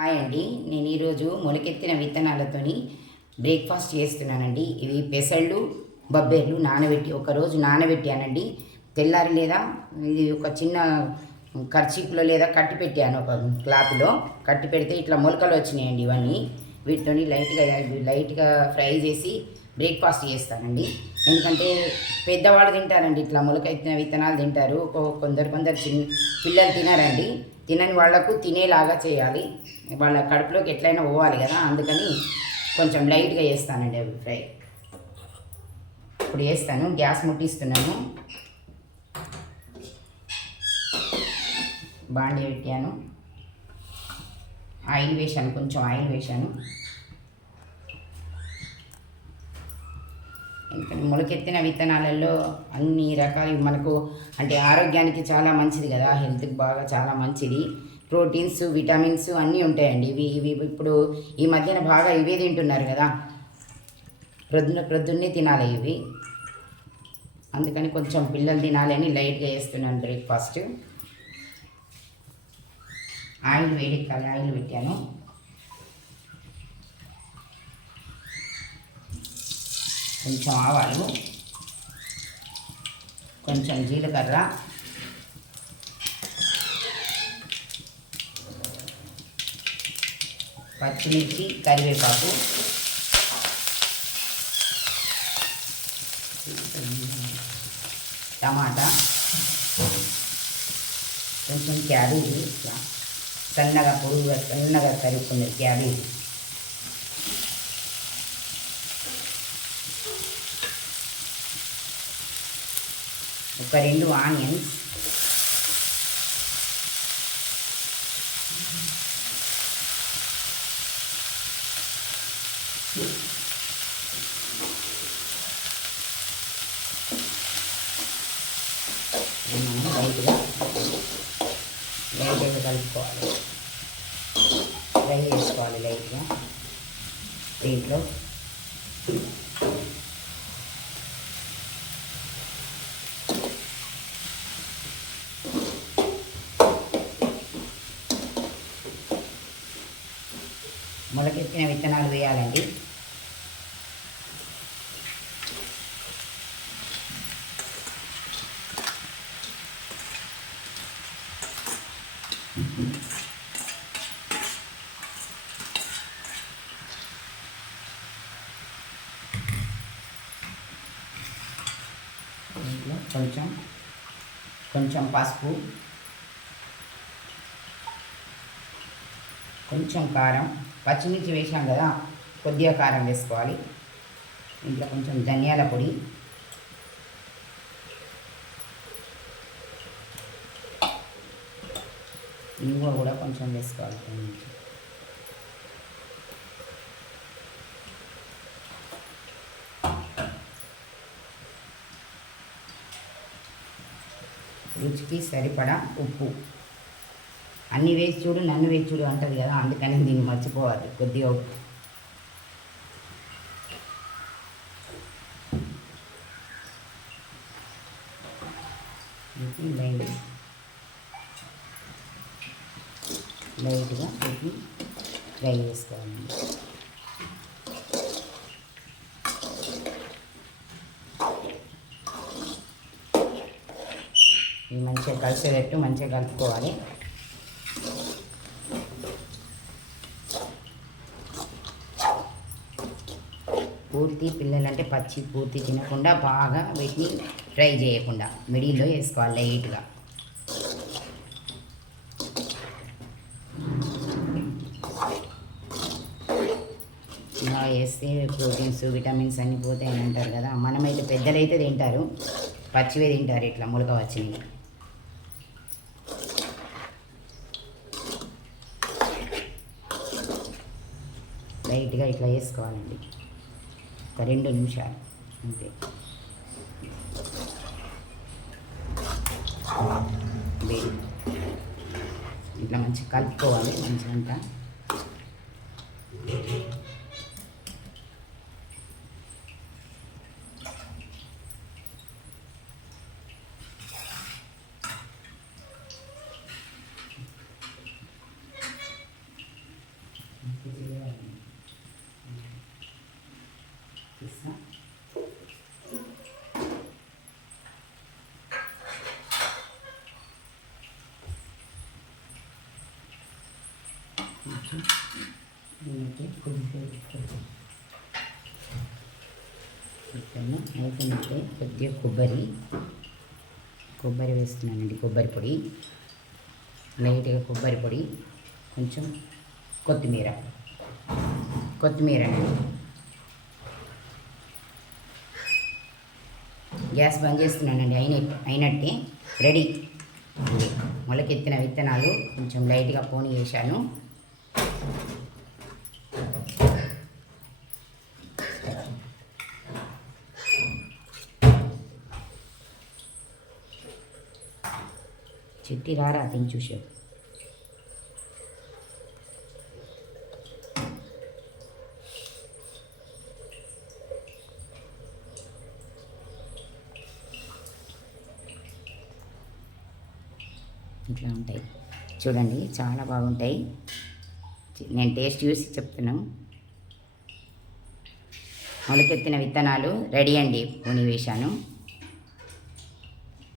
Hi అండి. నేను ఈరోజు మొలకెత్తిన విత్తనాలతోని బ్రేక్ఫాస్ట్ చేస్తున్నానండి. ఇవి పెసళ్ళు, బబ్బెర్లు నానబెట్టి ఒకరోజు నానబెట్టానండి. తెల్లారి లేదా ఇది ఒక చిన్న కర్చీప్లో లేదా కట్టి పెట్టాను, ఒక క్లాత్లో కట్టి పెడితే ఇట్లా మొలకలు వచ్చినాయండి. ఇవన్నీ వీటితోని లైట్గా ఫ్రై చేసి బ్రేక్ఫాస్ట్ చేస్తానండి. ఎందుకంటే పెద్దవాళ్ళు తింటారండి, ఇట్లా మొలకెత్తిన విత్తనాలు తింటారు. కొందరు చిన్న పిల్లలు తినారండి. తినని వాళ్లకు తినేలాగా చేయాలి, వాళ్ళ కడుపులోకి ఎట్లయినా పోవాలి కదా, అందుకని కొంచెం లైట్గా చేస్తానండి అవి ఫ్రై. ఇప్పుడు చేస్తాను, గ్యాస్ ముట్టిస్తున్నాను, బాండి పెట్టాను, ఆయిల్ వేసాను, కొంచెం ఆయిల్ వేసాను. ఎందుకంటే మొలకెత్తిన విత్తనాలలో అన్ని రకాలు మనకు అంటే ఆరోగ్యానికి చాలా మంచిది కదా, హెల్త్కి బాగా చాలా మంచిది. ప్రోటీన్స్, విటమిన్స్ అన్నీ ఉంటాయండి. ఇవి ఇప్పుడు ఈ మధ్యన బాగా ఇవే తింటున్నారు కదా, ప్రొద్దున్నే తినాలి ఇవి. అందుకని కొంచెం పిల్లలు తినాలి అని లైట్గా చేస్తున్నాను బ్రేక్ఫాస్ట్. ఆయిల్ వేడెక్కాలి, ఆయిల్ పెట్టాను. కొంచెం ఆవాలు, కొంచెం జీలకర్ర, పచ్చిమిర్చి, కరివేపాకు, టమాటా, కొంచెం క్యాబేజీ, సన్నగా తరుక్కున్నది క్యాబేజీ, ఒక 2 ఆనియన్స్, లైట్గా కలుపుకోవాలి, ఫ్రై చేసుకోవాలి లైట్గా. దీంట్లో మొలకెత్తిన విత్తనాలు వేయాలండి. కొంచెం పసుపు, కొంచెం కారం, పచ్చిమిర్చి వేసాం కదా, కొద్దిగా కారం వేసుకోవాలి. ఇంట్లో కొంచెం ధనియాల పొడి, ఇంగువ కూడా కొంచెం వేసుకోవాలి. రుచికి సరిపడా ఉప్పు. అన్నీ వేసి చూడు, నన్ను వేసి చూడు అంటది కదా, అందుకని దీన్ని మర్చిపోవాలి, కొద్దిగా ఉప్పు. లైట్గా పెట్టి ఫ్రై చేసుకోవాలి. ఇవి మంచిగా కలిసేటట్టు మంచిగా కలుపుకోవాలి. పూర్తి పిల్లలంటే పూర్తి తినకుండా బాగా వీటిని ఫ్రై చేయకుండా మిడిల్లో వేసుకోవాలి లైట్గా. ఇలా వేస్తే ప్రోటీన్స్, విటమిన్స్ అన్నీ పోతాయని అంటారు కదా. మనమైతే పెద్దలైతే తింటారు, పచ్చివే తింటారు ఇట్లా మొలక వచ్చినవి. లైట్గా ఇట్లా వేసుకోవాలండి, ఒక 2 నిమిషాలు అంతే. ఇట్లా మంచిగా కలుపుకోవాలి మంచిగా. అయిపోయినట్టే కొద్దిగా కొబ్బరి వేస్తున్నానండి. కొబ్బరి పొడి, లైట్గా కొబ్బరి పొడి, కొంచెం కొత్తిమీర అండి. గ్యాస్ బంద్ చేస్తున్నానండి. అయినట్టే రెడీ. మొలకెత్తిన విత్తనాలు కొంచెం లైట్గా పోనీ వేసాను. చిట్టి రారా తిని చూసావు. ఇట్లా ఉంటాయి చూడండి, చాలా బాగుంటాయి. నేను టేస్ట్ చూసి చెప్తున్నాను. మొలకెత్తిన విత్తనాలు రెడీ అండి. పోనీ వేశాను.